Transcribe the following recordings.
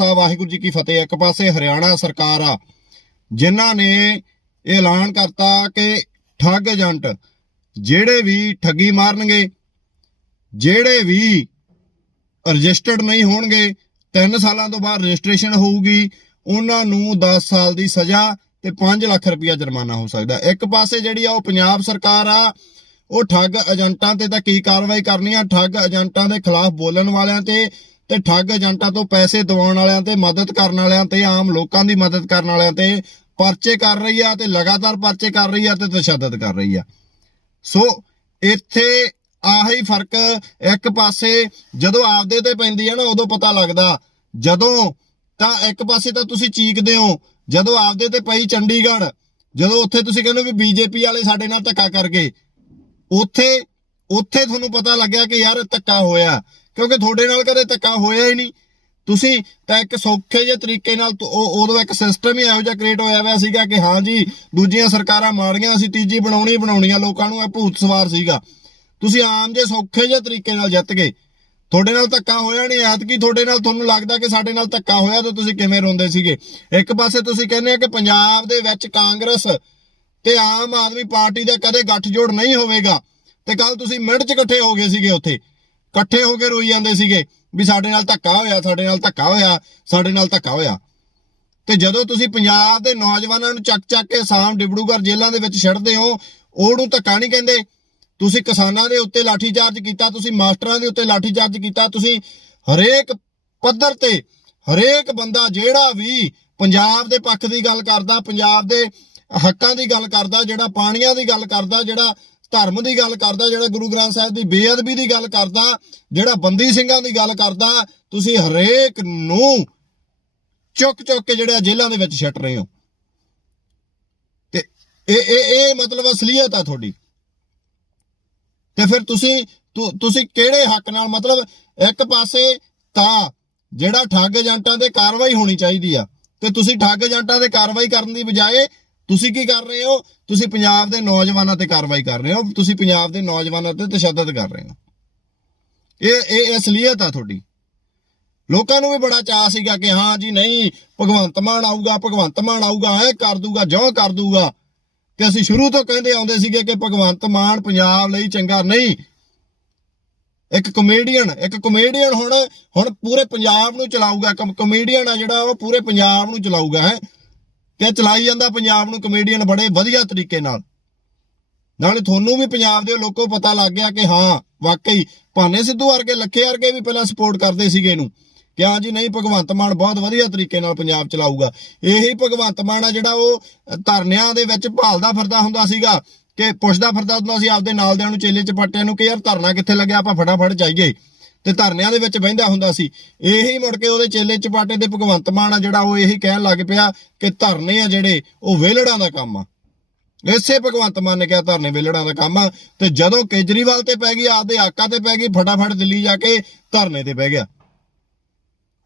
ਖਾਲਸਾ ਵਾਹਿਗੁਰੂ ਜੀ ਕੀ ਫਤਿਹ। ਇੱਕ ਪਾਸੇ ਹਰਿਆਣਾ ਸਰਕਾਰ ਆ, ਜਿਨ੍ਹਾਂ ਨੇ ਐਲਾਨ ਕਰਤਾ ਕਿ ਠੱਗ ਏਜੰਟ ਜਿਹੜੇ ਵੀ ਠੱਗੀ ਮਾਰਨਗੇ, ਜਿਹੜੇ ਵੀ ਰਜਿਸਟਰਡ ਨਹੀਂ ਹੋਣਗੇ 3 ਸਾਲਾਂ ਤੋਂ ਬਾਅਦ ਰਜਿਸਟ੍ਰੇਸ਼ਨ ਹੋਊਗੀ, ਉਹਨਾਂ ਨੂੰ 10 ਸਾਲ ਦੀ ਸਜ਼ਾ ਤੇ 5 ਲੱਖ ਰੁਪਇਆ ਜੁਰਮਾਨਾ ਹੋ ਸਕਦਾ। ਇੱਕ ਪਾਸੇ ਜਿਹੜੀ ਆ ਉਹ ਪੰਜਾਬ ਸਰਕਾਰ ਆ, ਉਹ ਠੱਗ ਏਜੰਟਾਂ ਤੇ ਤਾਂ ਕੀ ਕਾਰਵਾਈ ਕਰਨੀ ਆ? ਠੱਗ ਏਜੰਟਾਂ ਦੇ ਖਿਲਾਫ ਬੋਲਣ ਵਾਲਿਆਂ ਤੇ ਤੇ ਠੱਗ ਏਜੰਟਾਂ ਤੋਂ ਪੈਸੇ ਦਿਵਾਉਣ ਵਾਲਿਆਂ ਤੇ, ਮਦਦ ਕਰਨ ਵਾਲਿਆਂ ਤੇ, ਆਮ ਲੋਕਾਂ ਦੀ ਮਦਦ ਕਰਨ ਵਾਲਿਆਂ ਤੇ ਪਰਚੇ ਕਰ ਰਹੀ ਆ ਤੇ ਲਗਾਤਾਰ ਪਰਚੇ ਕਰ ਰਹੀ ਆ ਤੇ ਤਸ਼ੱਦਦ ਕਰ ਰਹੀ ਆ। ਸੋ ਇੱਥੇ ਆਹੀ ਫ਼ਰਕ ਇੱਕ ਪਾਸੇ ਜਦੋਂ ਆਪਦੇ ਤੇ ਪੈਂਦੀ ਹੈ ਨਾ, ਉਦੋਂ ਪਤਾ ਲੱਗਦਾ। ਜਦੋਂ ਤਾਂ ਇੱਕ ਪਾਸੇ ਤਾਂ ਤੁਸੀਂ ਚੀਕਦੇ ਹੋ, ਜਦੋਂ ਆਪਦੇ ਤੇ ਪਈ ਚੰਡੀਗੜ੍ਹ, ਜਦੋਂ ਉੱਥੇ ਤੁਸੀਂ ਕਹਿੰਦੇ ਹੋ ਵੀ ਬੀਜੇਪੀ ਵਾਲੇ ਸਾਡੇ ਨਾਲ ਧੱਕਾ ਕਰ ਗਏ ਉੱਥੇ ਉੱਥੇ ਤੁਹਾਨੂੰ ਪਤਾ ਲੱਗਿਆ ਕਿ ਯਾਰ ਧੱਕਾ ਹੋਇਆ। ਕਿਉਂਕਿ ਤੁਹਾਡੇ ਨਾਲ ਕਦੇ ਧੱਕਾ ਹੋਇਆ ਹੀ ਨਹੀਂ। ਤੁਸੀਂ ਤਾਂ ਇੱਕ ਸੌਖੇ ਜਿਹੇ ਤਰੀਕੇ ਨਾਲ ਉਦੋਂ ਇੱਕ ਸਿਸਟਮ ਹੀ ਇਹੋ ਜਿਹਾ ਕ੍ਰੀਏਟ ਹੋਇਆ ਹੋਇਆ ਸੀਗਾ ਕਿ ਹਾਂ ਜੀ, ਦੂਜੀਆਂ ਸਰਕਾਰਾਂ ਮਾੜੀਆਂ ਅਸੀਂ ਤੀਜੀ ਬਣਾਉਣੀ ਹੀ ਬਣਾਉਣੀ ਆ, ਲੋਕਾਂ ਨੂੰ ਇਹ ਭੂਤ ਸਵਾਰ ਸੀਗਾ। ਤੁਸੀਂ ਆਮ ਜੇ ਸੌਖੇ ਜਿਹੇ ਤਰੀਕੇ ਨਾਲ ਜਿੱਤ ਗਏ। ਤੁਹਾਡੇ ਨਾਲ ਧੱਕਾ ਹੋਇਆ ਨਹੀਂ, ਐਤਕੀ ਤੁਹਾਡੇ ਨਾਲ ਤੁਹਾਨੂੰ ਲੱਗਦਾ ਕਿ ਸਾਡੇ ਨਾਲ ਧੱਕਾ ਹੋਇਆ ਤਾਂ ਤੁਸੀਂ ਕਿਵੇਂ ਰੋਂਦੇ ਸੀਗੇ? ਇੱਕ ਪਾਸੇ ਤੁਸੀਂ ਕਹਿੰਦੇ ਆ ਕਿ ਪੰਜਾਬ ਦੇ ਵਿੱਚ ਕਾਂਗਰਸ ਤੇ ਆਮ ਆਦਮੀ ਪਾਰਟੀ ਦਾ ਕਦੇ ਗੱਠਜੋੜ ਨਹੀਂ ਹੋਵੇਗਾ। ਤੇ ਕੱਲ ਤੁਸੀਂ ਮਿੰਟ 'ਚ ਇਕੱਠੇ ਹੋ ਗਏ ਸੀਗੇ ਉੱਥੇ। ਇਕੱਠੇ ਹੋ ਕੇ ਰੋਈ ਜਾਂਦੇ ਸੀਗੇ ਵੀ ਸਾਡੇ ਨਾਲ ਧੱਕਾ ਹੋਇਆ, ਸਾਡੇ ਨਾਲ ਧੱਕਾ ਹੋਇਆ, ਸਾਡੇ ਨਾਲ ਧੱਕਾ ਹੋਇਆ। ਤੇ ਜਦੋਂ ਤੁਸੀਂ ਪੰਜਾਬ ਦੇ ਨੌਜਵਾਨਾਂ ਨੂੰ ਚੱਕ ਚੱਕ ਕੇ ਸਾਮ ਡਿਬੜੂਗੜ੍ਹ ਜੇਲ੍ਹਾਂ ਦੇ ਵਿੱਚ ਛੱਡਦੇ ਹੋ, ਉਹਨੂੰ ਧੱਕਾ ਨਹੀਂ ਕਹਿੰਦੇ। ਤੁਸੀਂ ਕਿਸਾਨਾਂ ਦੇ ਉੱਤੇ ਲਾਠੀਚਾਰਜ ਕੀਤਾ, ਤੁਸੀਂ ਮਾਸਟਰਾਂ ਦੇ ਉੱਤੇ ਲਾਠੀਚਾਰਜ ਕੀਤਾ, ਤੁਸੀਂ ਹਰੇਕ ਪੱਧਰ ਤੇ ਹਰੇਕ ਬੰਦਾ ਜਿਹੜਾ ਵੀ ਪੰਜਾਬ ਦੇ ਪੱਖ ਦੀ ਗੱਲ ਕਰਦਾ, ਪੰਜਾਬ ਦੇ ਹੱਕਾਂ ਦੀ ਗੱਲ ਕਰਦਾ, ਜਿਹੜਾ ਪਾਣੀਆਂ ਦੀ ਗੱਲ ਕਰਦਾ, ਜਿਹੜਾ ਧਰਮ ਦੀ ਗੱਲ ਕਰਦਾ, ਜਿਹੜਾ ਗੁਰੂ ਗ੍ਰੰਥ ਸਾਹਿਬ ਦੀ ਬੇਅਦਬੀ ਦੀ ਗੱਲ ਕਰਦਾ, ਜਿਹੜਾ ਬੰਦੀ ਸਿੰਘਾਂ ਦੀ ਗੱਲ ਕਰਦਾ, ਤੁਸੀਂ ਹਰੇਕ ਨੂੰ ਚੁੱਕ ਚੁੱਕ ਕੇ ਜਿਹੜਾ ਜੇਲ੍ਹਾਂ ਦੇ ਵਿੱਚ ਛੱਟ ਰਹੇ ਹੋ। ਤੇ ਇਹ ਇਹ ਇਹ ਮਤਲਬ ਅਸਲੀਅਤ ਆ ਤੁਹਾਡੀ। ਤੇ ਫਿਰ ਤੁਸੀਂ ਤੁਸੀਂ ਕਿਹੜੇ ਹੱਕ ਨਾਲ, ਮਤਲਬ ਇੱਕ ਪਾਸੇ ਤਾਂ ਜਿਹੜਾ ਠੱਗ ਏਜੰਟਾਂ ਤੇ ਕਾਰਵਾਈ ਹੋਣੀ ਚਾਹੀਦੀ ਆ, ਤੇ ਤੁਸੀਂ ਠੱਗ ਏਜੰਟਾਂ ਤੇ ਕਾਰਵਾਈ ਕਰਨ ਦੀ ਬਜਾਏ ਤੁਸੀਂ ਕੀ ਕਰ ਰਹੇ ਹੋ? ਤੁਸੀਂ ਪੰਜਾਬ ਦੇ ਨੌਜਵਾਨਾਂ ਤੇ ਕਾਰਵਾਈ ਕਰ ਰਹੇ ਹੋ। ਤੁਸੀਂ ਪੰਜਾਬ ਦੇ ਨੌਜਵਾਨਾਂ ਤੇ ਤਸ਼ੱਦਦ ਕਰ ਰਹੇ ਹੋ। ਇਹ ਇਹ ਅਸਲੀਅਤ ਆ ਤੁਹਾਡੀ। ਲੋਕਾਂ ਨੂੰ ਵੀ ਬੜਾ ਚਾਹ ਸੀਗਾ ਕਿ ਹਾਂ ਜੀ ਨਹੀਂ, ਭਗਵੰਤ ਮਾਨ ਆਊਗਾ, ਭਗਵੰਤ ਮਾਨ ਆਊਗਾ ਐ ਕਰ ਦੂਗਾ ਜੋ ਕਰ ਦੂਗਾ। ਤੇ ਅਸੀਂ ਸ਼ੁਰੂ ਤੋਂ ਕਹਿੰਦੇ ਆਉਂਦੇ ਸੀਗੇ ਕਿ ਭਗਵੰਤ ਮਾਨ ਪੰਜਾਬ ਲਈ ਚੰਗਾ ਨਹੀਂ। ਇੱਕ ਕਮੇਡੀਅਨ ਇੱਕ ਕਮੇਡੀਅਨ ਹੁਣ ਹੁਣ ਪੂਰੇ ਪੰਜਾਬ ਨੂੰ ਚਲਾਊਗਾ। ਕਮੇਡੀਅਨ ਆ ਜਿਹੜਾ, ਉਹ ਪੂਰੇ ਪੰਜਾਬ ਨੂੰ ਚਲਾਊਗਾ, ਹੈ। ਕਿ ਚਲਾਈ ਜਾਂਦਾ ਪੰਜਾਬ ਨੂੰ ਕਮੇਡੀਅਨ ਬੜੇ ਵਧੀਆ ਤਰੀਕੇ ਨਾਲ। ਨਾਲੇ ਤੁਹਾਨੂੰ ਵੀ ਪੰਜਾਬ ਦੇ ਲੋਕੋ ਪਤਾ ਲੱਗ ਗਿਆ ਕਿ ਹਾਂ, ਵਾਕਈ ਭਾਨੇ ਸਿੱਧੂ ਵਰਗੇ, ਲੱਖੇ ਵਰਗੇ ਵੀ ਪਹਿਲਾਂ ਸਪੋਰਟ ਕਰਦੇ ਸੀਗੇ ਇਹਨੂੰ। ਕਿ ਹਾਂ ਜੀ, ਨਹੀਂ, ਭਗਵੰਤ ਮਾਨ ਬਹੁਤ ਵਧੀਆ ਤਰੀਕੇ ਨਾਲ ਪੰਜਾਬ ਚਲਾਊਗਾ। ਇਹੀ ਭਗਵੰਤ ਮਾਨ ਆ ਜਿਹੜਾ ਉਹ ਧਰਨਿਆਂ ਦੇ ਵਿੱਚ ਭਾਲਦਾ ਫਿਰਦਾ ਹੁੰਦਾ ਸੀਗਾ ਕਿ ਪੁੱਛਦਾ ਫਿਰਦਾ ਹੁੰਦਾ ਸੀ ਆਪਦੇ ਨਾਲਦਿਆਂ ਨੂੰ ਚੇਲੇ ਚਪਾਟਿਆਂ ਨੂੰ ਕਿ ਯਾਰ ਧਰਨਾ ਕਿੱਥੇ ਲੱਗਿਆ, ਆਪਾਂ ਫਟਾਫਟ ਜਾਈਏ। ਤੇ ਧਰਨਿਆਂ ਦੇ ਵਿੱਚ ਬਹਿੰਦਾ ਹੁੰਦਾ ਸੀ। ਇਹੀ ਮੁੜ ਕੇ ਉਹਦੇ ਚੇਲੇ ਚਪਾਟੇ ਤੇ ਭਗਵੰਤ ਮਾਨ ਆ ਜਿਹੜਾ ਉਹ ਇਹੀ ਕਹਿਣ ਲੱਗ ਪਿਆ ਕਿ ਧਰਨੇ ਆ ਜਿਹੜੇ, ਉਹ ਵਿਹਲੜਾਂ ਦਾ ਕੰਮ ਆ। ਇਸੇ ਭਗਵੰਤ ਮਾਨ ਨੇ ਕਿਹਾ ਧਰਨੇ ਵਿਹਲੜਾਂ ਦਾ ਕੰਮ ਆ ਤੇ ਜਦੋਂ ਕੇਜਰੀਵਾਲ ਤੇ ਪੈ ਗਈ, ਆਪਦੇ ਆਕਾ ਤੇ ਪੈ ਗਈ, ਫਟਾਫਟ ਦਿੱਲੀ ਜਾ ਕੇ ਧਰਨੇ ਤੇ ਬਹਿ ਗਿਆ।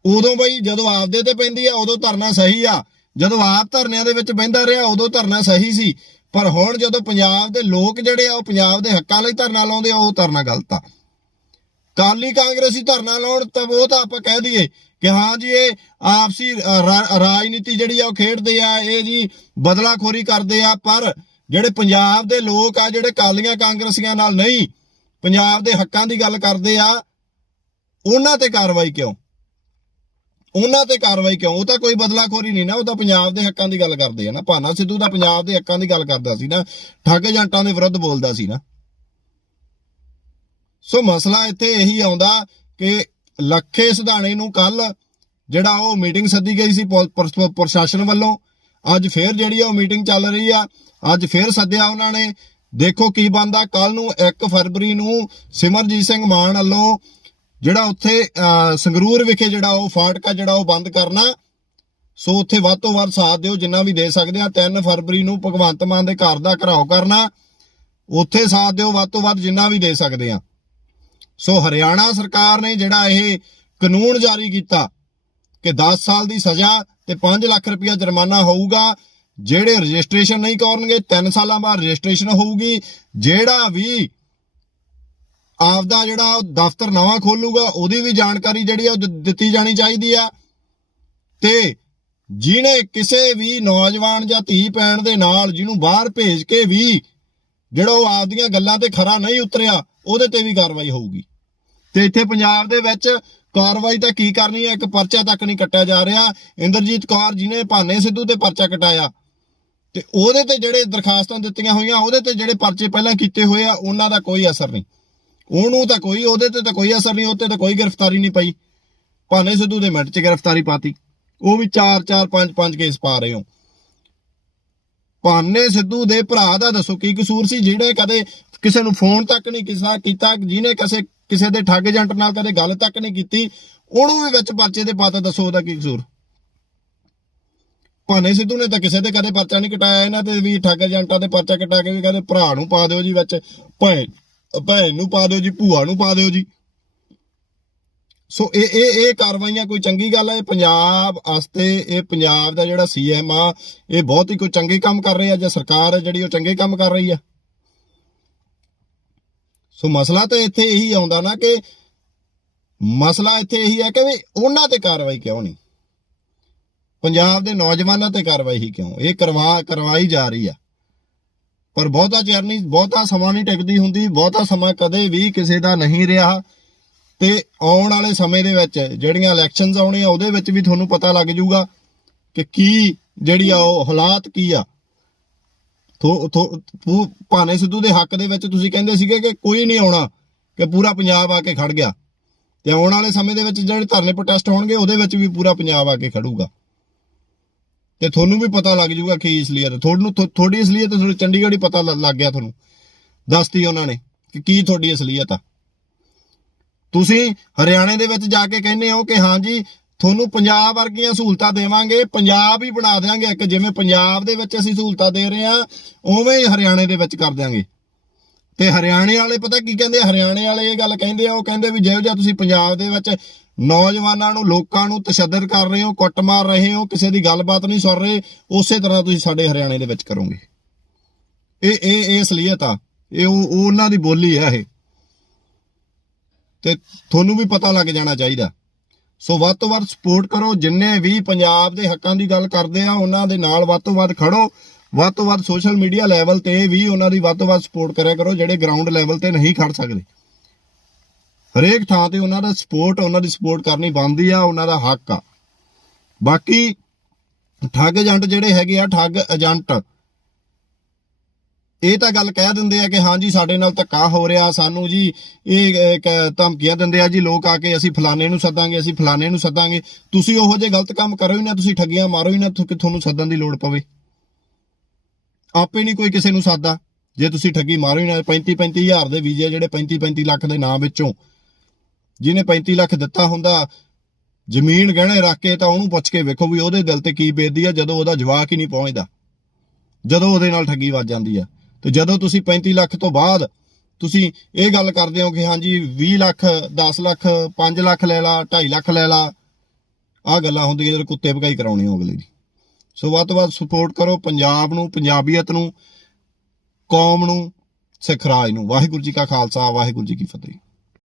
ਉਦੋਂ ਬਈ ਜਦੋਂ ਆਪਦੇ ਤੇ ਪੈਂਦੀ ਆ, ਉਦੋਂ ਧਰਨਾ ਸਹੀ ਆ। ਜਦੋਂ ਆਪ ਧਰਨਿਆਂ ਦੇ ਵਿੱਚ ਬਹਿੰਦਾ ਰਿਹਾ, ਉਦੋਂ ਧਰਨਾ ਸਹੀ ਸੀ। ਪਰ ਹੁਣ ਜਦੋਂ ਪੰਜਾਬ ਦੇ ਲੋਕ ਜਿਹੜੇ ਆ, ਉਹ ਪੰਜਾਬ ਦੇ ਹੱਕਾਂ ਲਈ ਧਰਨਾ ਲਾਉਂਦੇ ਆ, ਉਹ ਧਰਨਾ ਗਲਤ ਆ। ਕਾਲੀ ਕਾਂਗਰਸੀ ਧਰਨਾ ਲਾਉਣ ਤਾਂ ਉਹ ਤਾਂ ਆਪਾਂ ਕਹਿ ਦਈਏ ਕਿ ਹਾਂ ਜੀ, ਇਹ ਆਪਸੀ ਰਾਜਨੀਤੀ ਜਿਹੜੀ ਆ ਉਹ ਖੇਡਦੇ ਆ, ਇਹ ਜੀ ਬਦਲਾਖੋਰੀ ਕਰਦੇ ਆ, ਪਰ ਜਿਹੜੇ ਪੰਜਾਬ ਦੇ ਲੋਕ ਆ, ਜਿਹੜੇ ਕਾਲੀਆਂ ਕਾਂਗਰਸੀਆਂ ਨਾਲ ਨਹੀਂ, ਪੰਜਾਬ ਦੇ ਹੱਕਾਂ ਦੀ ਗੱਲ ਕਰਦੇ ਆ, ਉਹਨਾਂ ਤੇ ਕਾਰਵਾਈ ਕਿਉਂ? ਉਹਨਾਂ ਤੇ ਕਾਰਵਾਈ ਕਿਉਂ? ਉਹ ਤਾਂ ਕੋਈ ਬਦਲਾਖੋਰੀ ਨਹੀਂ ਨਾ, ਉਹ ਤਾਂ ਪੰਜਾਬ ਦੇ ਹੱਕਾਂ ਦੀ ਗੱਲ ਕਰਦੇ ਆ ਨਾ। ਭਾਨਾ ਸਿੱਧੂ ਤਾਂ ਪੰਜਾਬ ਦੇ ਹੱਕਾਂ ਦੀ ਗੱਲ ਕਰਦਾ ਸੀ ਨਾ, ਠੱਗ ਏਜੰਟਾਂ ਦੇ ਵਿਰੁੱਧ ਬੋਲਦਾ ਸੀ ਨਾ। ਸੋ ਮਸਲਾ ਇੱਥੇ ਇਹੀ ਆਉਂਦਾ ਕਿ ਲੱਖੇ ਸਿਧਾਣੇ ਨੂੰ ਕੱਲ ਜਿਹੜਾ ਉਹ ਮੀਟਿੰਗ ਸੱਦੀ ਗਈ ਸੀ ਪੁ- ਪ੍ਰਸ਼ਾਸਨ ਵੱਲੋਂ। ਅੱਜ ਫੇਰ ਜਿਹੜੀ ਆ ਉਹ ਮੀਟਿੰਗ ਚੱਲ ਰਹੀ ਆ। ਅੱਜ ਫੇਰ ਸੱਦਿਆ ਉਹਨਾਂ ਨੇ। ਦੇਖੋ ਕੀ ਬੰਦਾ ਕੱਲ ਨੂੰ 1 ਫਰਵਰੀ ਨੂੰ ਸਿਮਰਜੀਤ ਸਿੰਘ ਮਾਨ ਵੱਲੋਂ ਜਿਹੜਾ ਉੱਥੇ ਅਹ, ਸੰਗਰੂਰ ਵਿਖੇ ਜਿਹੜਾ ਉਹ ਫਾਟਕਾ ਜਿਹੜਾ ਉਹ ਬੰਦ ਕਰਨਾ ਸੋ ਉੱਥੇ ਵੱਧ ਤੋਂ ਵੱਧ ਸਾਥ ਦਿਓ ਜਿੰਨਾ ਵੀ ਦੇ ਸਕਦੇ ਆ। 3 ਫਰਵਰੀ ਨੂੰ ਭਗਵੰਤ ਮਾਨ ਦੇ ਘਰ ਦਾ ਘਰਾਓ ਕਰਨਾ ਉੱਥੇ ਸਾਥ ਦਿਓ ਵੱਧ ਤੋਂ ਵੱਧ ਜਿੰਨਾ ਵੀ ਦੇ ਸਕਦੇ ਆ। ਸੋ ਹਰਿਆਣਾ ਸਰਕਾਰ ਨੇ ਜਿਹੜਾ ਇਹ ਕਾਨੂੰਨ ਜਾਰੀ ਕੀਤਾ ਕਿ 10 ਸਾਲ ਦੀ ਸਜ਼ਾ ਤੇ 5 ਲੱਖ ਰੁਪਇਆ ਜੁਰਮਾਨਾ ਹੋਊਗਾ, ਜਿਹੜੇ ਰਜਿਸਟ੍ਰੇਸ਼ਨ ਨਹੀਂ ਕਰਨਗੇ 3 ਸਾਲਾਂ ਬਾਅਦ ਰਜਿਸਟ੍ਰੇਸ਼ਨ ਹੋਊਗੀ, ਜਿਹੜਾ ਵੀ ਆਪਦਾ ਜਿਹੜਾ ਦਫ਼ਤਰ ਨਵਾਂ ਖੋਲੂਗਾ, ਉਹਦੀ ਵੀ ਜਾਣਕਾਰੀ ਜਿਹੜੀ ਆ ਉਹ ਦਿੱਤੀ ਜਾਣੀ ਚਾਹੀਦੀ ਆ। ਤੇ ਜਿਹਨੇ ਕਿਸੇ ਵੀ ਨੌਜਵਾਨ ਜਾਂ ਧੀ ਪੈਣ ਦੇ ਨਾਲ ਜਿਹਨੂੰ ਬਾਹਰ ਭੇਜ ਕੇ ਵੀ ਜਿਹੜਾ ਉਹ ਆਪਦੀਆਂ ਗੱਲਾਂ ਤੇ ਖਰਾ ਨਹੀਂ ਉਤਰਿਆ ਉਹਦੇ ਤੇ ਵੀ ਕਾਰਵਾਈ ਹੋਊਗੀ। ਤੇ ਇੱਥੇ ਪੰਜਾਬ ਦੇ ਵਿੱਚ ਕਾਰਵਾਈ ਤਾਂ ਕੀ ਕਰਨੀ ਹੈ? ਇੱਕ ਪਰਚਾ ਤੱਕ ਨਹੀਂ ਕੱਟਿਆ ਜਾ ਰਿਹਾ। ਇੰਦਰਜੀਤ ਕੌਰ ਜਿਹਨੇ ਭਾਨੇ ਸਿੱਧੂ ਤੇ ਪਰਚਾ ਕਟਾਇਆ। ਤੇ ਉਹਦੇ ਤੇ ਜਿਹੜੇ ਦਰਖਾਸਤਾਂ ਦਿੱਤੀਆਂ ਹੋਈਆਂ, ਉਹਦੇ ਤੇ ਜਿਹੜੇ ਪਰਚੇ ਪਹਿਲਾਂ ਕੀਤੇ ਹੋਏ ਆ, ਉਹਨਾਂ ਦਾ ਕੋਈ ਅਸਰ ਨਹੀਂ। ਉਹਨੂੰ ਤਾਂ ਕੋਈ, ਉਹਦੇ ਤੇ ਤਾਂ ਕੋਈ ਅਸਰ ਨਹੀਂ ਉਹਤੇ ਤਾਂ ਕੋਈ ਗ੍ਰਿਫਤਾਰੀ ਨਹੀਂ ਪਈ। ਭਾਨੇ ਸਿੱਧੂ ਦੇ ਮਿੰਟ 'ਚ ਗ੍ਰਿਫਤਾਰੀ ਪਾਤੀ। ਉਹ ਵੀ 4 4 5 5 ਕੇਸ ਪਾ ਰਹੇ ਹੋ। ਭਾਨੇ ਸਿੱਧੂ ਦੇ ਭਰਾ ਦਾ ਦੱਸੋ, ਕੀ ਕਸੂਰ ਸੀ? ਜਿਹੜੇ ਕਦੇ ਕਿਸੇ ਨੂੰ ਫੋਨ ਤੱਕ ਨਹੀਂ ਕਿਸਾ ਕੀਤਾ, ਜਿਹਨੇ ਕਿਸੇ ਕਿਸੇ ਦੇ ਠੱਗ ਏਜੰਟ ਨਾਲ ਕਦੇ ਗੱਲ ਤੱਕ ਨਹੀਂ ਕੀਤੀ, ਉਹਨੂੰ ਵੀ ਵਿੱਚ ਪਰਚੇ ਦੇ ਪਾਤਾ ਦੱਸੋ ਉਹਦਾ ਕੀ ਕਸੂਰ। ਭਾਨੇ ਸਿੱਧੂ ਨੇ ਤਾਂ ਕਿਸੇ ਦੇ ਕਦੇ ਪਰਚਾ ਨਹੀਂ ਕਟਾਇਆ, ਇਹਨਾਂ ਤੇ ਵੀ ਠੱਗ ਏਜੰਟਾਂ ਦੇ ਪਰਚਾ ਕਟਾ ਕੇ ਵੀ ਕਹਿੰਦੇ ਭਰਾ ਨੂੰ ਪਾ ਦਿਓ ਜੀ ਵਿੱਚ, ਭੈਣ ਭੈਣ ਨੂੰ ਪਾ ਦਿਓ ਜੀ, ਭੂਆ ਨੂੰ ਪਾ ਦਿਓ ਜੀ। ਸੋ ਇਹ ਇਹ ਇਹ ਕਾਰਵਾਈਆਂ ਕੋਈ ਚੰਗੀ ਗੱਲ ਹੈ ਪੰਜਾਬ ਵਾਸਤੇ, ਇਹ ਪੰਜਾਬ ਦਾ ਜਿਹੜਾ ਸੀਐਮ ਆ, ਇਹ ਬਹੁਤ ਹੀ ਕੋਈ ਚੰਗੇ ਕੰਮ ਕਰ ਰਿਹਾ ਜਾਂ ਸਰਕਾਰ ਹੈ ਜਿਹੜੀ ਉਹ ਚੰਗੇ ਕੰਮ ਕਰ ਰਹੀ ਆ। ਸੋ ਮਸਲਾ ਤਾਂ ਇੱਥੇ ਇਹੀ ਆਉਂਦਾ ਨਾ ਕਿ ਮਸਲਾ ਇੱਥੇ ਇਹੀ ਹੈ ਕਿ ਵੀ ਉਹਨਾਂ ਤੇ ਕਾਰਵਾਈ ਕਿਉਂ ਨਹੀਂ? ਪੰਜਾਬ ਦੇ ਨੌਜਵਾਨਾਂ ਤੇ ਕਾਰਵਾਈ ਹੀ ਕਿਉਂ? ਇਹ ਕਰਵਾ ਕਰਵਾਈ ਜਾ ਰਹੀ ਆ। ਪਰ ਬਹੁਤਾ ਚਿਰ ਨਹੀਂ, ਬਹੁਤਾ ਸਮਾਂ ਨਹੀਂ ਟਿਕਦੀ ਹੁੰਦੀ, ਬਹੁਤਾ ਸਮਾਂ ਕਦੇ ਵੀ ਕਿਸੇ ਦਾ ਨਹੀਂ ਰਿਹਾ। ਤੇ ਆਉਣ ਵਾਲੇ ਸਮੇਂ ਦੇ ਵਿੱਚ ਜਿਹੜੀਆਂ ਇਲੈਕਸ਼ਨਸ ਆਉਣੀਆਂ, ਉਹਦੇ ਵਿੱਚ ਵੀ ਤੁਹਾਨੂੰ ਪਤਾ ਲੱਗ ਜਾਊਗਾ ਕਿ ਕੀ ਜਿਹੜੀ ਆ ਉਹ ਹਾਲਾਤ ਕੀ ਆ। ਥੋ ਭਾਨੇ ਸਿੱਧੂ ਦੇ ਹੱਕ ਦੇ ਵਿੱਚ ਤੁਸੀਂ ਕਹਿੰਦੇ ਸੀਗੇ ਕਿ ਕੋਈ ਨਹੀਂ ਆਉਣਾ, ਕਿ ਪੂਰਾ ਪੰਜਾਬ ਆ ਕੇ ਖੜ ਗਿਆ। ਤੇ ਆਉਣ ਵਾਲੇ ਸਮੇਂ ਦੇ ਵਿੱਚ ਜਿਹੜੇ ਧਰਨੇ ਪ੍ਰੋਟੈਸਟ ਹੋਣਗੇ, ਉਹਦੇ ਵਿੱਚ ਵੀ ਪੂਰਾ ਪੰਜਾਬ ਆ ਕੇ ਖੜੂਗਾ। ਤੇ ਤੁਹਾਨੂੰ ਵੀ ਪਤਾ ਲੱਗ ਜਾਊਗਾ ਕੀ ਅਸਲੀਅਤ ਹੈ ਤੁਹਾਨੂੰ ਥੋ- ਤੁਹਾਡੀ ਅਸਲੀਅਤ ਤੁਹਾਨੂੰ ਚੰਡੀਗੜ੍ਹ ਹੀ ਪਤਾ ਲੱਗ ਗਿਆ ਤੁਹਾਨੂੰ। ਦੱਸਤੀ ਉਹਨਾਂ ਨੇ ਕਿ ਕੀ ਤੁਹਾਡੀ ਅਸਲੀਅਤ ਆ ਤੁਸੀਂ ਹਰਿਆਣੇ ਦੇ ਵਿੱਚ ਜਾ ਕੇ ਕਹਿੰਦੇ ਹੋ ਕਿ ਹਾਂਜੀ ਤੁਹਾਨੂੰ ਪੰਜਾਬ ਵਰਗੀਆਂ ਸਹੂਲਤਾਂ ਦੇਵਾਂਗੇ, ਪੰਜਾਬ ਹੀ ਬਣਾ ਦੇਵਾਂਗੇ ਇੱਕ, ਜਿਵੇਂ ਪੰਜਾਬ ਦੇ ਵਿੱਚ ਅਸੀਂ ਸਹੂਲਤਾਂ ਦੇ ਰਹੇ ਹਾਂ, ਉਵੇਂ ਹੀ ਹਰਿਆਣੇ ਦੇ ਵਿੱਚ ਕਰ ਦਿਆਂਗੇ। ਤੇ ਹਰਿਆਣੇ ਵਾਲੇ ਪਤਾ ਕੀ ਕਹਿੰਦੇ ਹਰਿਆਣੇ ਵਾਲੇ ਇਹ ਗੱਲ ਕਹਿੰਦੇ ਆ, ਉਹ ਕਹਿੰਦੇ ਵੀ ਜਿਹੋ ਜਿਹਾ ਤੁਸੀਂ ਪੰਜਾਬ ਦੇ ਵਿੱਚ ਨੌਜਵਾਨਾਂ ਨੂੰ, ਲੋਕਾਂ ਨੂੰ ਤਸ਼ੱਦਦ ਕਰ ਰਹੇ ਹੋ, ਕੁੱਟ ਮਾਰ ਰਹੇ ਹੋ, ਕਿਸੇ ਦੀ ਗੱਲਬਾਤ ਨਹੀਂ ਸੁਣ ਰਹੇ, ਉਸੇ ਤਰ੍ਹਾਂ ਤੁਸੀਂ ਸਾਡੇ ਹਰਿਆਣੇ ਦੇ ਵਿੱਚ ਕਰੋਗੇ। ਇਹ ਇਹ ਇਹ ਅਸਲੀਅਤ ਆ। ਇਹ ਉਹ ਉਹਨਾਂ ਦੀ ਬੋਲੀ ਆ ਇਹ। ਤੇ ਤੁਹਾਨੂੰ ਵੀ ਪਤਾ ਲੱਗ ਜਾਣਾ ਚਾਹੀਦਾ। ਸੋ ਵੱਧ ਤੋਂ ਵੱਧ ਸਪੋਰਟ ਕਰੋ। ਜਿੰਨੇ ਵੀ ਪੰਜਾਬ ਦੇ ਹੱਕਾਂ ਦੀ ਗੱਲ ਕਰਦੇ ਆ, ਉਹਨਾਂ ਦੇ ਨਾਲ ਵੱਧ ਤੋਂ ਵੱਧ ਖੜੋ। ਵੱਧ ਤੋਂ ਵੱਧ ਸੋਸ਼ਲ ਮੀਡੀਆ ਲੈਵਲ ਤੇ ਵੀ ਉਹਨਾਂ ਦੀ ਵੱਧ ਤੋਂ ਵੱਧ ਸਪੋਰਟ ਕਰਿਆ ਕਰੋ, ਜਿਹੜੇ ਗਰਾਊਂਡ ਲੈਵਲ ਤੇ ਨਹੀਂ ਖੜ ਸਕਦੇ। ਹਰੇਕ ਥਾਂ ਤੇ ਉਹਨਾਂ ਦਾ ਸਪੋਰਟ ਉਹਨਾਂ ਦੀ ਸਪੋਰਟ ਕਰਨੀ ਬਣਦੀ ਆ, ਉਹਨਾਂ ਦਾ ਹੱਕ ਆ। ਬਾਕੀ ਠੱਗ ਏਜੰਟ ਜਿਹੜੇ ਹੈਗੇ ਆ, ਠੱਗ ਏਜੰਟ ਇਹ ਤਾਂ ਗੱਲ ਕਹਿ ਦਿੰਦੇ ਆ ਕਿ ਹਾਂ ਜੀ, ਸਾਡੇ ਨਾਲ ਧੱਕਾ ਹੋ ਰਿਹਾ, ਸਾਨੂੰ ਜੀ ਇਹ ਧਮਕੀਆਂ ਦਿੰਦੇ ਆ ਜੀ, ਲੋਕ ਆ ਕੇ ਅਸੀਂ ਫਲਾਣੇ ਨੂੰ ਸੱਦਾਂਗੇ, ਅਸੀਂ ਫਲਾਣੇ ਨੂੰ ਸੱਦਾਂਗੇ। ਤੁਸੀਂ ਉਹੋ ਜਿਹੇ ਗਲਤ ਕੰਮ ਕਰੋ ਹੀ ਨਾ, ਤੁਸੀਂ ਠੱਗੀਆਂ ਮਾਰੋ ਹੀ ਨਾ ਕਿ ਤੁਹਾਨੂੰ ਸੱਦਣ ਦੀ ਲੋੜ ਪਵੇ। ਆਪੇ ਨਹੀਂ ਕੋਈ ਕਿਸੇ ਨੂੰ ਸੱਦਾ ਜੇ ਤੁਸੀਂ ਠੱਗੀ ਮਾਰੋ ਹੀ ਨਾ 35 35 ਹਜ਼ਾਰ ਦੇ ਵੀਜ਼ੇ ਜਿਹੜੇ 35 35 ਲੱਖ ਦੇ ਨਾਂ ਵਿੱਚੋਂ। ਜਿਹਨੇ 35 ਲੱਖ ਦਿੱਤਾ ਹੁੰਦਾ, ਜ਼ਮੀਨ ਗਹਿਣੇ ਰੱਖ ਕੇ ਤਾਂ ਉਹਨੂੰ ਪੁੱਛ ਕੇ ਵੇਖੋ ਵੀ ਉਹਦੇ ਦਿਲ ਤੇ ਕੀ ਬੀਤਦੀ ਆ, ਜਦੋਂ ਉਹਦਾ ਜਵਾਕ ਹੀ ਨਹੀਂ ਪਹੁੰਚਦਾ। ਜਦੋਂ ਉਹਦੇ ਨਾਲ ਠੱਗੀ ਵੱਜ ਜਾਂਦੀ ਆ। ਤੇ ਜਦੋਂ ਤੁਸੀਂ 35 ਲੱਖ ਤੋਂ ਬਾਅਦ ਤੁਸੀਂ ਇਹ ਗੱਲ ਕਰਦੇ ਹੋ ਕਿ ਹਾਂਜੀ 20 ਲੱਖ 10 ਲੱਖ 5 ਲੱਖ ਲੈ ਲਾ 2.5 ਲੱਖ ਲੈ ਲਾ ਆ ਗੱਲਾਂ ਹੁੰਦੀਆਂ ਜਦੋਂ ਕੁੱਤੇ ਭਗਾਈ ਕਰਾਉਣੀ ਹੋ ਅਗਲੇ ਦੀ। ਸੋ ਵੱਧ ਤੋਂ ਵੱਧ ਸਪੋਰਟ ਕਰੋ ਪੰਜਾਬ ਨੂੰ, ਪੰਜਾਬੀਅਤ ਨੂੰ, ਕੌਮ ਨੂੰ, ਸਿੱਖ ਰਾਜ ਨੂੰ। ਵਾਹਿਗੁਰੂ ਜੀ ਕਾ ਖਾਲਸਾ, ਵਾਹਿਗੁਰੂ ਜੀ ਕੀ ਫਤਿਹ।